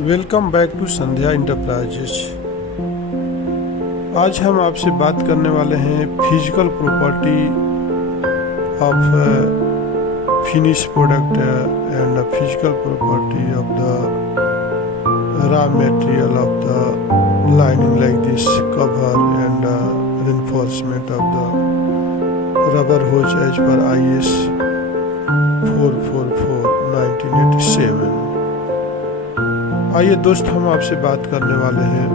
Welcome back to Sandhya enterprises. आज हम आपसे बात करने वाले हैं physical property of finish product and physical property of the raw material of the lining like this cover and reinforcement of the rubber hose as per IS 444 1987। आइए दोस्त, हम आपसे बात करने वाले हैं।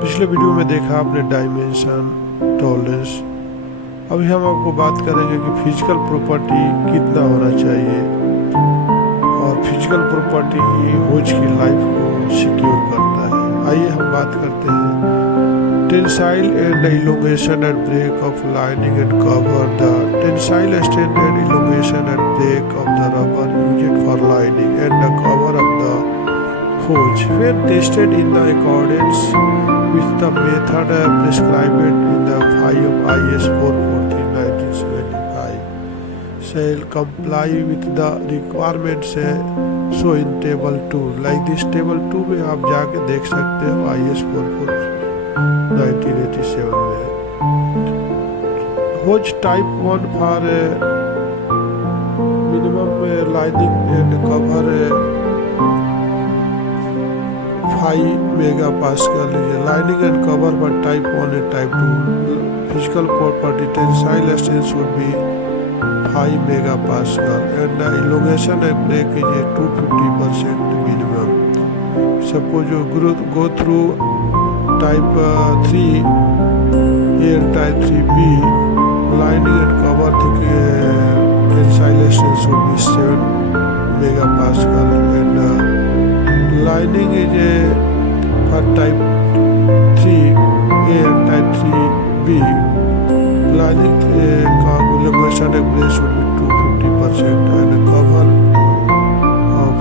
पिछले वीडियो में देखा आपने डायमेंशन, टॉलरेंस। अभी हम आपको बात करेंगे कि फिजिकल प्रॉपर्टी कितना होना चाहिए और फिजिकल प्रॉपर्टी ही होज की लाइफ को सिक्योर करता है। आइए हम बात करते हैं tensile and elongation and break of lining and cover. The tensile strength and elongation and break of the rubber used for lining and the cover of the hose when tested in the accordance with the method prescribed in the 5 of IS 443/1975 shall comply with the requirements so in table 2। like this table 2 में आप जाके देख सकते हो IS 443/1987 में। hose type 1 for minimum lining and cover 5 megapascal is lining and cover for type 1 and type 2 physical property tensile strength should be 5 megapascal and the elongation and break is a 250% minimum। suppose you go through type 3 and type 3B lining and cover tensile strength should be 7 megapascal and lining is for type 3A and type 3B lining elongation and break should be 250% and cover of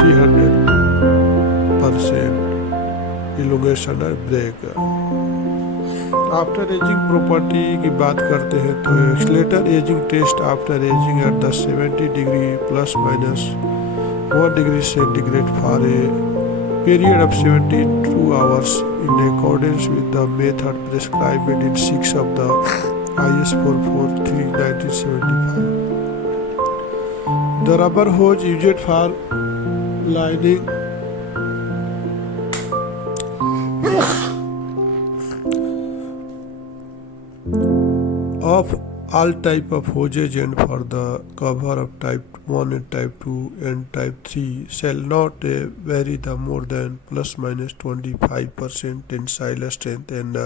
300% elongation and break। After ageing property की बात करते हैं तो accelerator ageing test after ageing at the 70 degree plus minus 1 degree centigrade for a period of 72 hours in accordance with the method prescribed in 6 of the IS 443/1975। The rubber hose used for lining of all type of hoses and for the cover of type 1 and type 2 and type 3 shall not vary the more than plus minus 25% tensile strength and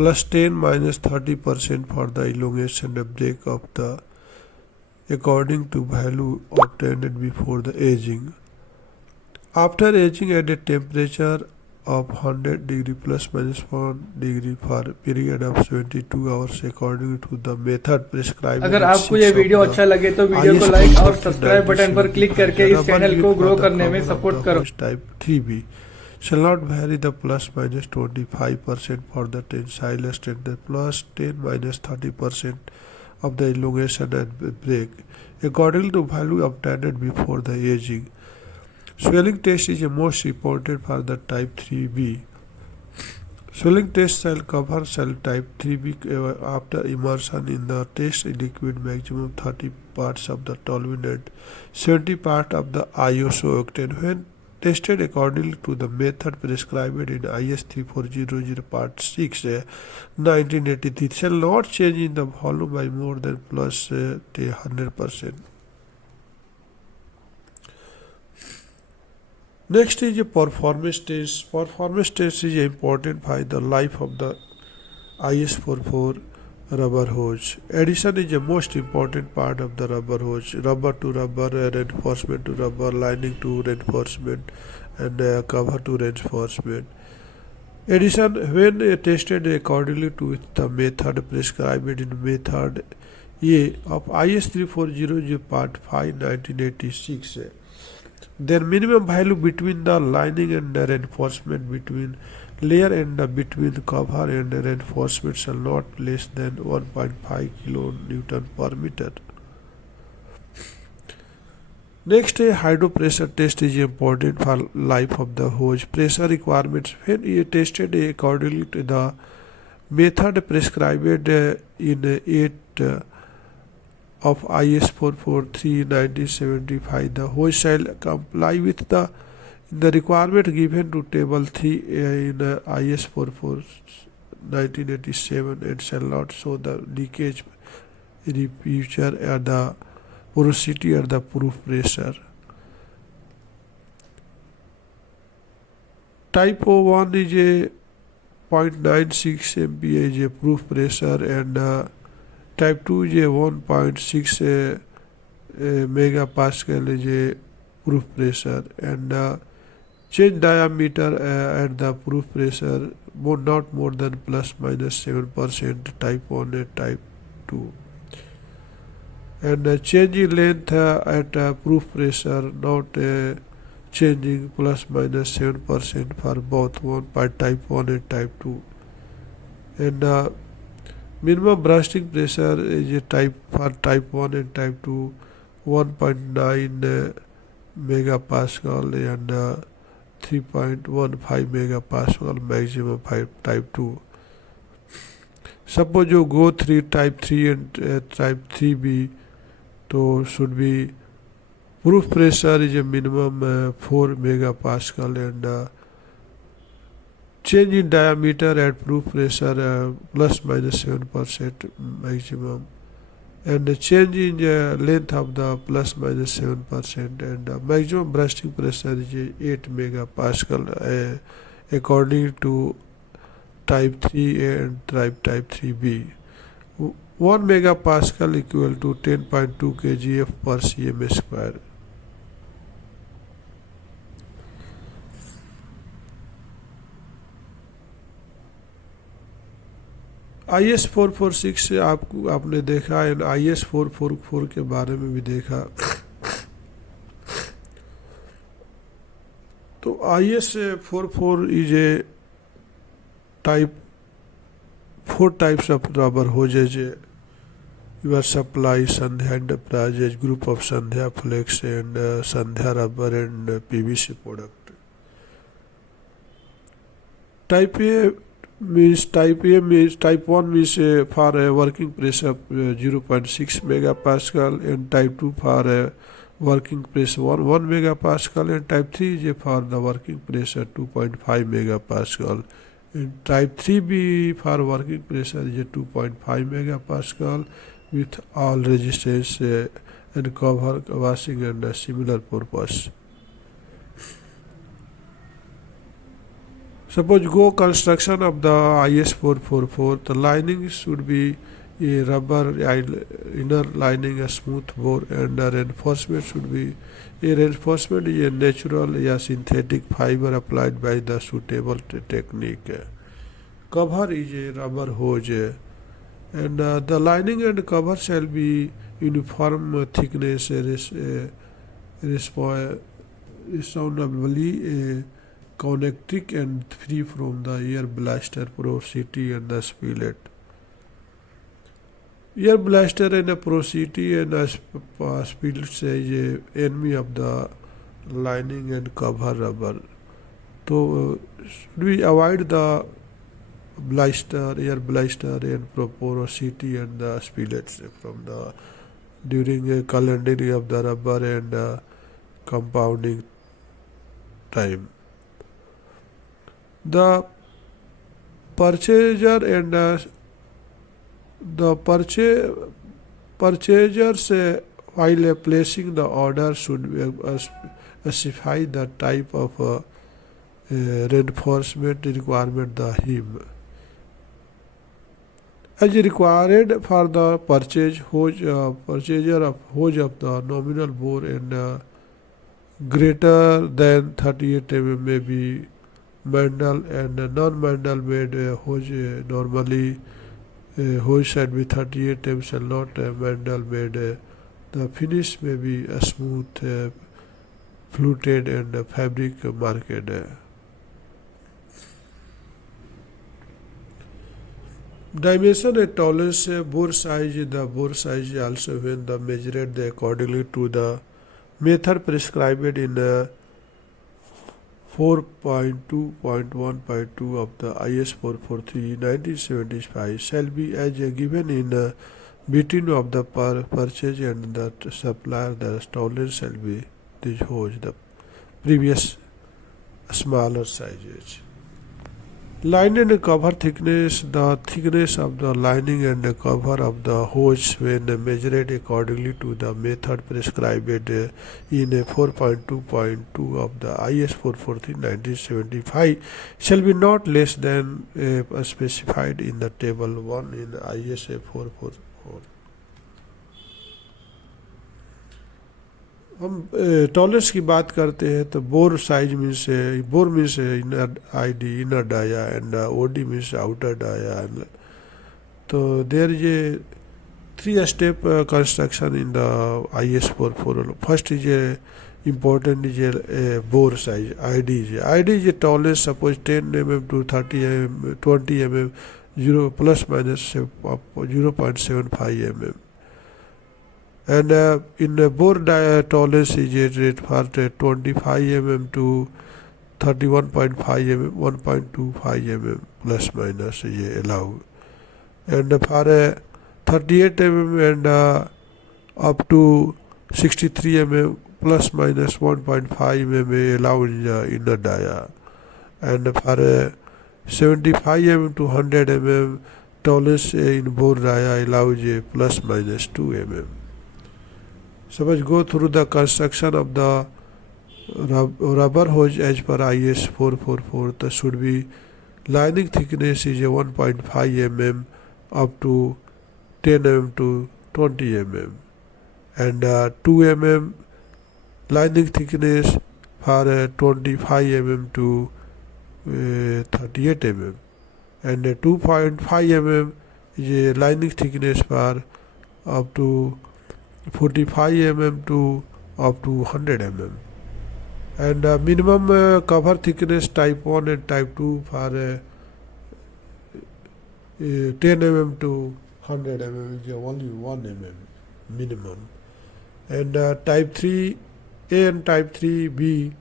plus 10 minus 30% for the elongation and break of the according to value obtained before the aging। After aging at a temperature of 100 degree plus minus 1 degree for period of 72 hours according to the method prescribed। अगर आपको ये video अच्छा लगे तो video को like और subscribe button पर click करके इस चैनल को ग्रो करने में सपोर्ट करो। Type 3B shall not vary the plus minus 25% for the tensile strength plus 10 minus 30% of the elongation and break according to value obtained before the aging। Swelling test is the most important for the type 3B। Swelling test shall cover cell type 3B after immersion in the test liquid maximum 30 parts of the toluene and 70 parts of the ioso-octane when tested according to the method prescribed in IS 3400 part 6 1983 shall not change in the volume by more than plus 100%। Next is a performance test। Performance test is important for the life of the IS 44 rubber hose। Addition is the most important part of the rubber hose। Rubber to rubber, reinforcement to rubber, lining to reinforcement and cover to reinforcement। Addition when tested accordingly to the method prescribed in method A of IS 3400 part 5 1986 their minimum value between the lining and the reinforcement between layer and between cover and reinforcement shall not less than 1.5 kN per meter। Next, a hydro pressure test is important for life of the hose. Pressure requirements when tested according to the method prescribed in 8 of IS 443 1975. The hose shall comply with the requirement given to table 3 in IS 44 1987 and shall not show the leakage, rupture, or the porosity or the proof pressure. Type O1 is a 0.96 MPa is a proof pressure, and type 2 is a 1.6 megapascal is a proof pressure, and change diameter at the proof pressure not more than plus minus 7%, type 1 and type 2. And change in length at proof pressure not changing plus minus 7% for both one by type 1 and type 2. And minimum bursting pressure is a type for type 1 and type 2 1.9 megapascal and 3.15 megapascal maximum for type 2. Suppose you go 3 type 3 and type 3b, so should be proof pressure is a minimum 4 megapascal, and change in diameter at proof pressure plus minus 7% maximum, and the change in length of the plus minus 7%, and maximum bursting pressure is 8 megapascal according to type 3A and type 3B. 1 megapascal equal to 10.2 kgf per cm square. IS 446 से आपने देखा, and IS 444 के बारे में भी देखा. तो IS 44 is a type 4 types of rubber hoses. Your supply Sandhya Enterprises, group of Sandhya Flex and Sandhya rubber and PVC product. Type A means type 1 means for a working pressure of 0.6 megapascal, and type 2 for a working pressure 1 megapascal, and type 3 is for the working pressure 2.5 megapascal, and type 3b for working pressure is 2.5 megapascal with all resistance and cover washing and a similar purpose. Suppose go construction of the IS 444, the lining should be a rubber inner lining, a smooth bore, and a reinforcement should be a reinforcement is a natural or synthetic fiber applied by the suitable technique. Cover is a rubber hose, and the lining and cover shall be uniform thickness, reasonably connecting and free from the air blaster porosity and the spillet. Air blaster and porosity and spillet is enemy of the lining and cover rubber. So should we avoid the blister, air blister and porosity and the spillets from the during a calendering of the rubber and compounding time. The purchaser and the purchasers while placing the order should specify the type of reinforcement requirement the him. As required for the purchaser of hose of the nominal bore and greater than 38 mm may be Mandel and non-Mandel made hose. Normally hose should be 38 mm, shall not Mandel made. The finish may be a smooth, fluted and fabric marked. Dimension and tolerance bore size. The bore size also when the measured accordingly to the method prescribed in 4.2.1.2 of the IS 443 1975 shall be as given in between of the purchase and the supplier. The tolerance shall be this hose the previous smaller sizes. Lining and cover thickness, the thickness of the lining and the cover of the hose when measured accordingly to the method prescribed in 4.2.2 of the IS 443 1975 shall be not less than specified in the table 1 in IS 444. हम tolerance की बात करते हैं तो bore size means inner ID inner dia and OD means outer dia and तो there is a 3 step construction in the IS 444. First is a important is a bore size. ID is a tallest, suppose 10 mm to 30 mm 20 mm 0 plus minus 0.75 mm. And in a bore tallest is rate for 25 mm to 31.5 mm 1.25 mm plus minus is allowed. And for 38 mm and up to 63 mm plus minus 1.5 mm allowed in the dia. And for 75 mm to 100 mm tallest in bore dia allows a plus minus 2 mm. Suppose go through the construction of the rubber hose as per IS 444. That should be lining thickness is a 1.5 mm up to 10 mm to 20 mm, and 2 mm lining thickness for 25 mm to 38 mm, and 2.5 mm is a lining thickness for up to 45 mm to up to 100 mm, and minimum cover thickness type 1 and type 2 for 10 mm to 100 mm is only 1 mm minimum, and type 3A and type 3B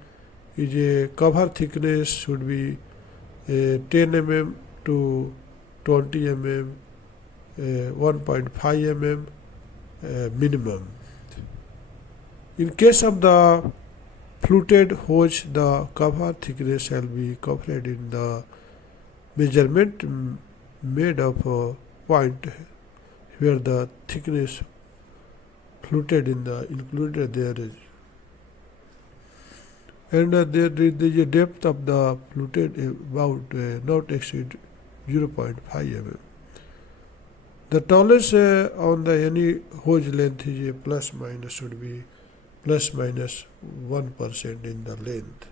is a cover thickness should be 10 mm to 20 mm 1.5 mm minimum. In case of the fluted hose, the cover thickness shall be covered in the measurement made of a point where the thickness fluted in the included there is, and there is a depth of the fluted about not exceed 0.5 mm. The tallest on the any hose length is a plus minus should be plus minus 1% in the length.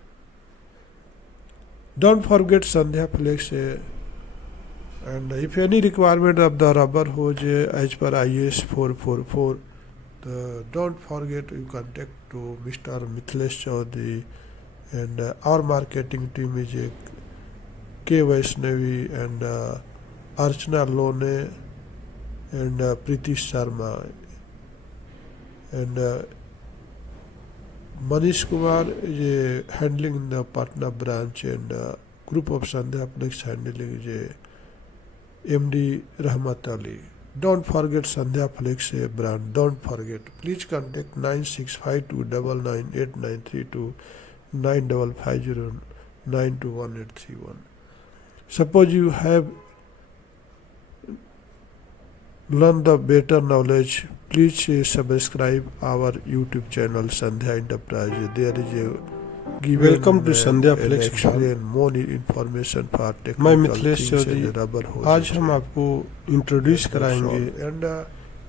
Don't forget Sandhya flex, and if any requirement of the rubber hose as per IS 444, don't forget you contact to Mr. Mithlesh Chaudhary, and our marketing team is K. Vaishnavi and Archana Lone and Preeti Sharma, and Manish Kumar is handling the Patna branch, and group of Sandhya Flex handling is MD Rahmat Ali. Don't forget Sandhya Flex brand. Don't forget. Please contact 9652998932 9550921831. Suppose you have learned the better knowledge, please subscribe our YouTube channel Sandhya Enterprise. There is a given Welcome to Sandhya Flex explain more information for technical मैं Mithilesh things Chaudhary. and rubber hoses. आज हम आपको introduce कराएंगे and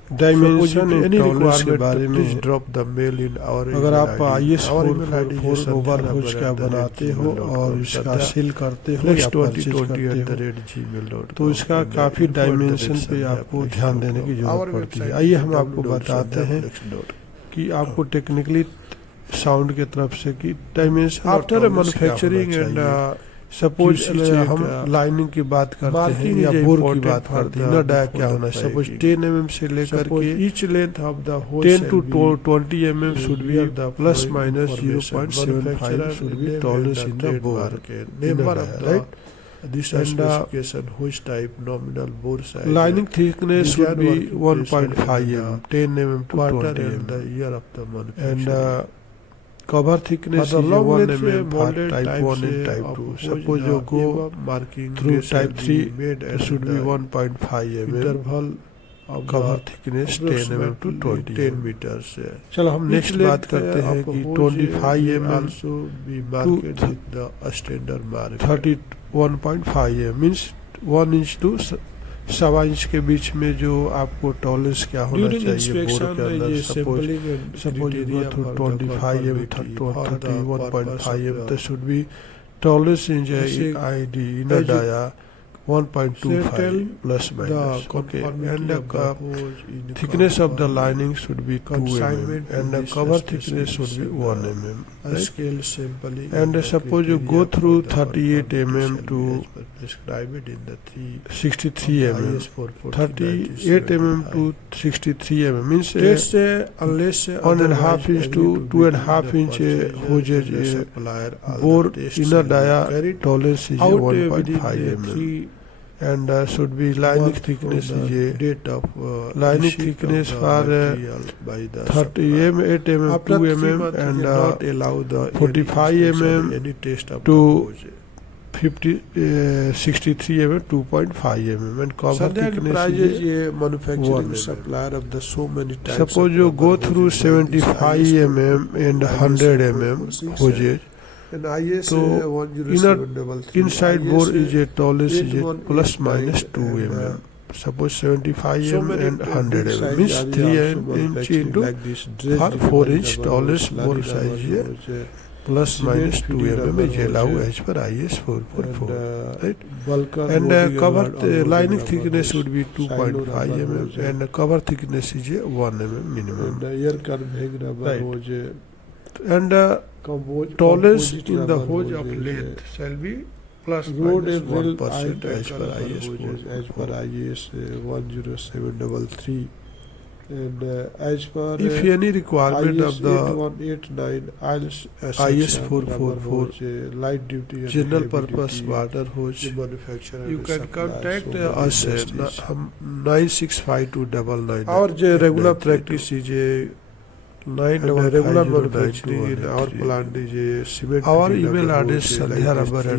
dimension and tolerance के बारे please में। drop the mail in our अगर आप IS Our email ID is 444 over होज का बनाते हो और इसका सेल करते हो या परचेज करते हो तो इसका काफ़ी डायमेंशन पे आपको ध्यान देने की जरूरत पड़ती है। आइए हम आपको बताते हैं कि आपको टेक्निकली साउंड के तरफ से कि dimension after manufacturing and suppose किसी हम लाइनिंग की बात करते हैं या बोर की बात करते हैं, इनर डाया क्या होना है, सपोज 10 mm से लेकर के each length of the hose 10 to shall be 20 mm should be give the plus following minus information. 0.75 should be Name tolerance and in the the bore. trademark, number of the Right? this And, specification, hose type, nominal bore size, Lining thickness should be design working 1.5 pressure, mm, 10 mm to quarter 20 and the mm. year of the And manufacturing. cover thickness For is the long 1 length mm for molded type 1 and types type of 2. hose, Suppose the you go above marking through they shall type be 3, made it at should be the 1.5 mm. interval of Cover the thickness 10 mm to 20 10 mm. meters. चलो हम Each next length बात करते हैं of कि hose 25 may mm also be marked with the standard mark. 31.5 mm means 1 inch to 1.25 inch के बीच में जो आपको टॉलरेंस क्या होना During चाहिए बोर inspection, के अंदर. ये suppose sampling and suppose you go criteria through for the 25 mm, conformity for the 31.5 mm, purpose there of should be tolerance in Basic ID inner dia 1.25 settle plus the minus. Okay, conformity and the of the hose in thickness of the conformity. lining should be 2 mm Consignment and the is cover just thickness should be 1 mm. A Right? scale sampling And the suppose you criteria go through for the 38 conformity mm shall to be as per prescribed in the 63 mm. IS 440 38 mm to 63 mm means Let's say unless 1.5 inch to 2.5 inch hoses bore inner dia tolerance is 1.5 mm. And should be lining thickness is date of lining receipt thickness of the for material by the 30 supplier. mm, 8 mm, After 2 3 mm months, and not allow the 45 any inspection, mm any test of to the hose. 63 mm 2.5 mm and cover Standard thickness prices is ये manufacturing 1 mm. supplier of the so many types. suppose of you rubber go hoses through like this 75 IS mm and 100 mm hoses. and IS So, 10733 Inside bore is a tolerance is a 8189 plus minus 2 and, mm. Suppose 75 so mm many and 100 big mm size means are 3 also inch manufacturing into like this dredge 4 rubber inch hose, tolerance slurry bore rubber size है hose, plus cement minus 2 feeding mm rubber is allowed hose, as per IS 444. and Right? Vulcan And loading cover award, unloading lining rubber thickness hose, would be silo 2.5 rubber mm hose, and cover thickness is a 1 mm minimum. and air conveying rubber Right. hose, And tolerance in the hose of length shall be plus road minus and rail 1% as per rubber IS hoses as per 444. IS 10733 and as per If any requirement IS of the 8189 IS 444 light duty and general heavy purpose duty, water hose, the manufacturer you and can supplier, contact so many us at industries. 9652999. Our regular 932. practice is a and 955092183. regular manufacturing in our plant is a cement Our feeding email rubber address hose, like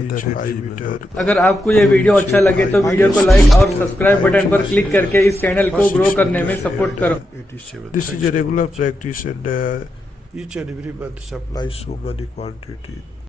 this 3 meter. अगर आपको ये video अच्छा लगे तो video को like और subscribe button पर click करके इस चैनल को ग्रो करने में सपोर्ट करो. This is a regular practice and each and every month supplies so many quantity.